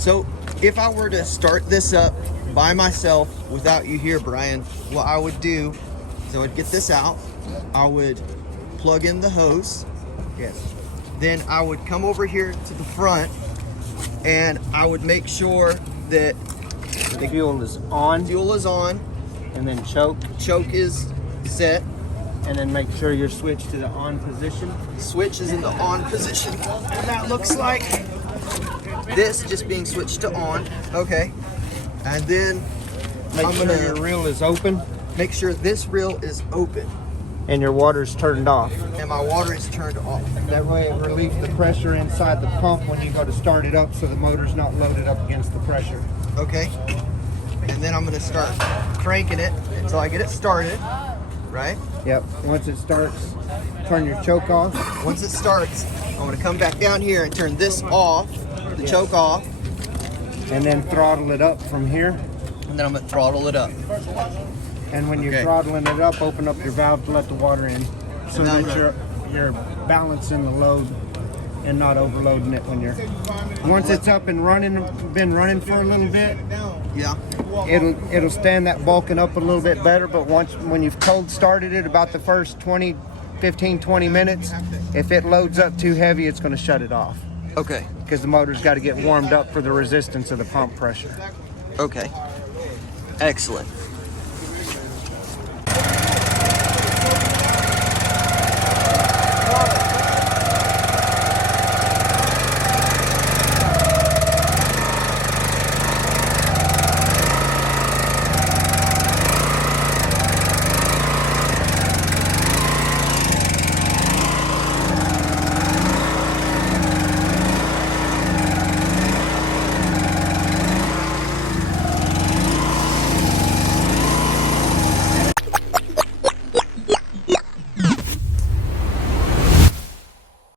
So if I were to start this up by myself without you here, Brian, what I would do is I would get this out. I would plug in the hose. Yes. Then I would come over here to the front and I would make sure that The fuel is on, fuel is on, and then choke, choke is set, and then make sure you're switched to the on position. switch is in the on position. And that looks like this just being switched to on. Okay. And then Make I'm sure gonna your reel is open make sure this reel is open and your water's turned off. and my water is turned off. That way it relieves the pressure inside the pump when you go to start it up, so the motor's not loaded up against the pressure. Okay. And then I'm gonna start cranking it until I get it started, right? Yep. Once it starts, turn your choke off. Once it starts, I'm gonna come back down here and turn this off, the choke off, And then throttle it up from here. and then I'm gonna throttle it up. And when you're Okay. throttling it up, open up your valve to let the water in, so And now I'm that gonna- you're balancing the load and not overloading it when you're. Once it's up and running, been running for a little bit, Yeah. it'll stand that bulking up a little bit better. But when you've cold started it, about the first 15-20 minutes, if it loads up too heavy, it's going to shut it off, Okay. because the motor's got to get warmed up for the resistance of the pump pressure. Okay. Excellent.